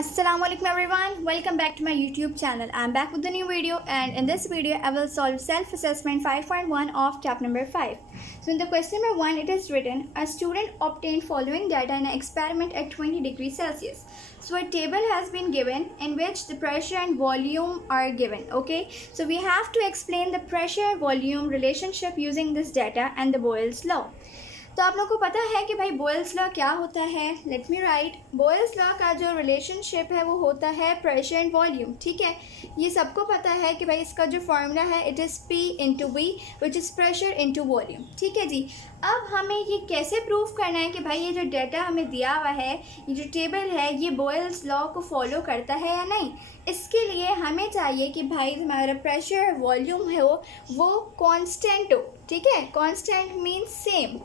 Assalamualaikum everyone, welcome back to my YouTube channel. I'm back with a new video, and in this video I will solve self-assessment 5.1 of chapter number 5. So in the question number 1 it is written, a student obtained following data in an experiment at 20 degrees Celsius. So a table has been given in which the pressure and volume are given. Okay, so we have to explain the pressure volume relationship using this data and the Boyle's law. तो आप लोगों को पता है कि भाई Boyle's law क्या होता है. Let me right. Boyle's law का जो रिलेशनशिप है वो होता है प्रेशर एंड वॉल्यूम. ठीक है, ये सबको पता है कि भाई इसका जो फॉर्मूला है it is P into V which is pressure into volume. ठीक है जी. अब हमें ये कैसे प्रूव करना है कि भाई ये जो डाटा हमें दिया हुआ है, ये जो टेबल है, ये बॉयल्स लॉ को फॉलो करता है या नहीं. इसके लिए हमें चाहिए कि भाई हमारा प्रेशर वॉल्यूम है वो कांस्टेंट हो. ठीक है, कांस्टेंट मीन्स सेम,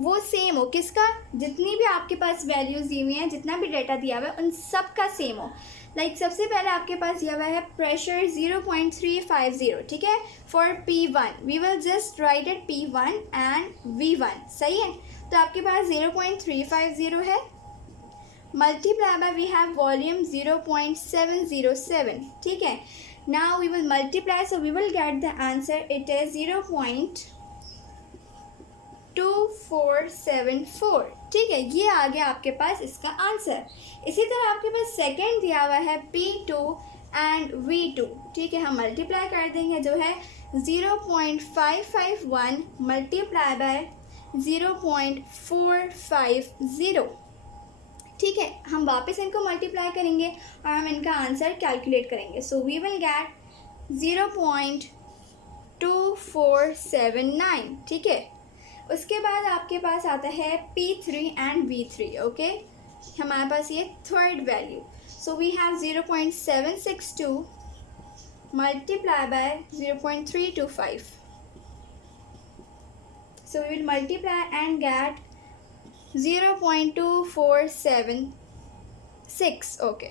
वो सेम हो. किसका? जितनी भी आपके पास वैल्यूज़ दी हुई हैं, जितना भी डाटा दिया हुआ है उन सब का सेम हो. लाइक सबसे पहले आपके पास दिया हुआ है प्रेशर 0.350. ठीक है, for P1 we will just write it P1 and V1. सही है, तो आपके पास 0.350 है multiply by we have volume 0.707. ठीक है, now we will multiply, so we will get the answer. It is 0.2474. ठीक है, ये आ गया आपके पास इसका आंसर. इसी तरह आपके पास सेकंड दिया हुआ है P2 एंड V2. ठीक है, हम मल्टीप्लाई कर देंगे, जो है 0.551 मल्टीप्लाई बाय 0.450. ठीक है, हम वापस इनको मल्टीप्लाई करेंगे और हम इनका आंसर कैलकुलेट करेंगे. So we will get 0.2479. ठीक है, उसके बाद आपके पास आता है P3 एंड V3. ओके, हमारे पास ये third value. So we have 0.762 multiply by 0.325. So we will multiply and get 0.2476. Okay,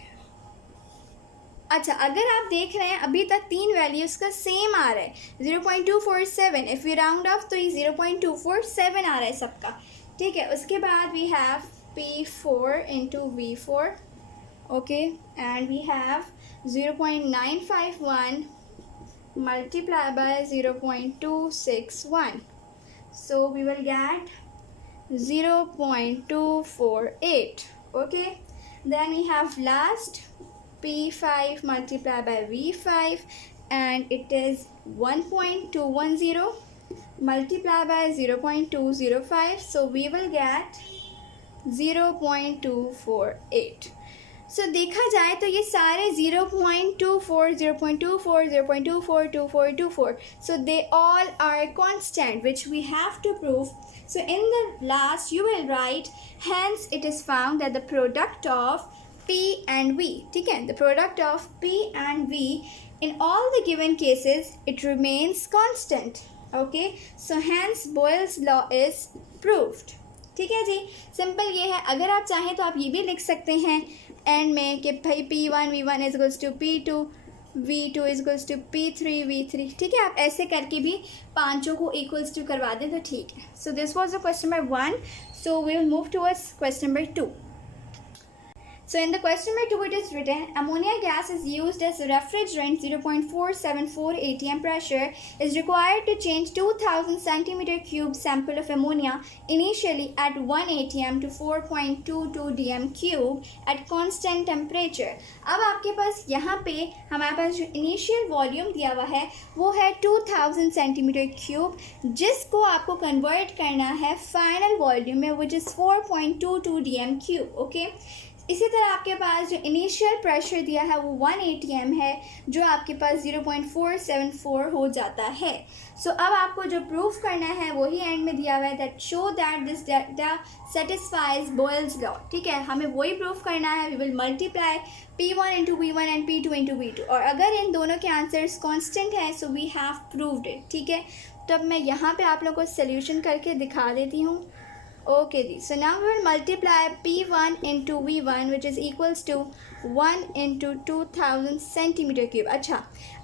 अच्छा, अगर आप देख रहे हैं अभी तक तीन वैल्यूज़ का सेम आ रहा है. 0.247 इफ़ वी राउंड ऑफ तो ये 0.247 आ रहा है सबका. ठीक है, उसके बाद we have P4 into V4. Okay, and we have 0.951 multiply by 0.261. So we will get 0.248. Okay, then we have last P5 multiplied by V5 and it is 1.210 multiplied by 0.205. So we will get 0.248. So देखा जाए तो ये सारे 0.24, 0.24, 0.24, 2424. So they all are constant which we have to prove. So in the last you will write, hence it is found that the product of P and V, ठीक है, the product of P and V in all the given cases it remains constant. Okay, so hence Boyle's law is proved. ठीक है जी, simple ये है. अगर आप चाहें तो आप ये भी लिख सकते हैं एंड में कि भाई P1 V1 is equals to P2 V2 is equals to P3 V3. ठीक है, आप ऐसे करके भी पांचों को इक्वल्स टू करवा दें तो ठीक है. So this was the question number 1. So we will move towards question number 2. So in the question number 2 it is written, ammonia gas is used as a refrigerant. 0.474 atm pressure is required to change 2000 centimeter cube sample of ammonia initially at 1 atm to 4.22 dm cube at constant temperature. अब आपके पास यहाँ पे हमारे पास जो initial volume दिया हुआ है वो है 2000 सेंटीमीटर क्यूब, जिसको आपको कन्वर्ट करना है फाइनल वॉल्यूम में which is 4.22 dm cube. Okay, इसी तरह आपके पास जो इनिशियल प्रेशर दिया है वो 1 atm है, जो आपके पास 0.474 हो जाता है. सो अब आपको जो प्रूफ करना है वही एंड में दिया हुआ है, that show that this data satisfies Boyle's law. ठीक है, हमें वही प्रूफ करना है. We will multiply P1 into V1 and P2 into V2. और अगर इन दोनों के आंसर्स कॉन्स्टेंट हैं so we have proved it. ठीक है, तो अब मैं यहाँ पे आप लोगों को सोल्यूशन करके दिखा देती हूँ. Okay ji, so now we will multiply P1 into V1 which is equals to 1 into 2000 centimeter cube. अच्छा,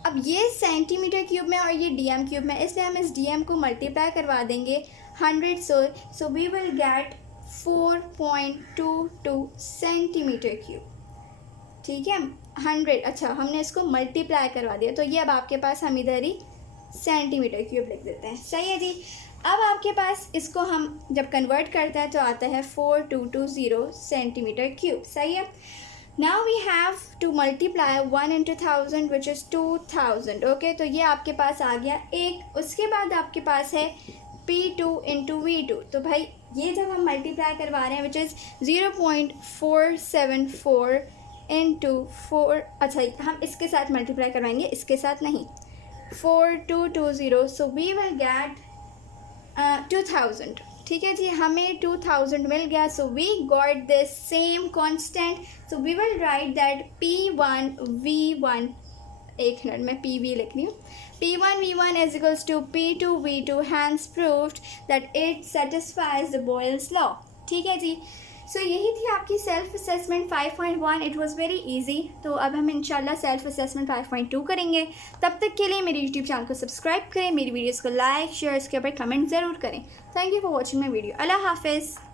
अब ये सेंटीमीटर क्यूब में और ये DM क्यूब में, इसलिए हम इस DM को मल्टीप्लाई करवा देंगे 100. So we will get 4.22 centimeter cube. ठीक है 100, अच्छा हमने इसको मल्टीप्लाई करवा दिया, तो ये अब आपके पास हम इधर ही सेंटीमीटर क्यूब लिख देते हैं। सही है जी। अब आपके पास इसको हम जब कन्वर्ट करते हैं तो आता है 4220 सेंटीमीटर क्यूब। सही है। Now we have to multiply 1 into 1000 which is 2000। Okay, तो ये आपके पास आ गया एक। उसके बाद आपके पास है P2 into V2। तो भाई ये जब हम मल्टीप्लाई करवा रहे हैं विच इज़ 0.474 into 4, अच्छा हम इसके साथ मल्टीप्लाई करवाएंगे, इसके साथ नहीं, 4220, सो वी विल गेट 2000। ठीक है जी, हमें 2000 मिल गया। So we got this same constant, so we will write that P1V1, एक मिनट में PV लिख रही हूँ, P1V1 is equals to P2V2, hence proved that it satisfies the Boyle's law। ठीक है जी। सो यही थी आपकी self assessment 5.1। It was very easy. तो अब हम इंशाल्लाह सेल्फ असेसमेंट 5.2 करेंगे। तब तक के लिए मेरे यूट्यूब चैनल को सब्सक्राइब करें, मेरी वीडियोस को लाइक शेयर, इसके ऊपर कमेंट ज़रूर करें। Thank you for watching my video. अल्लाह हाफिज़।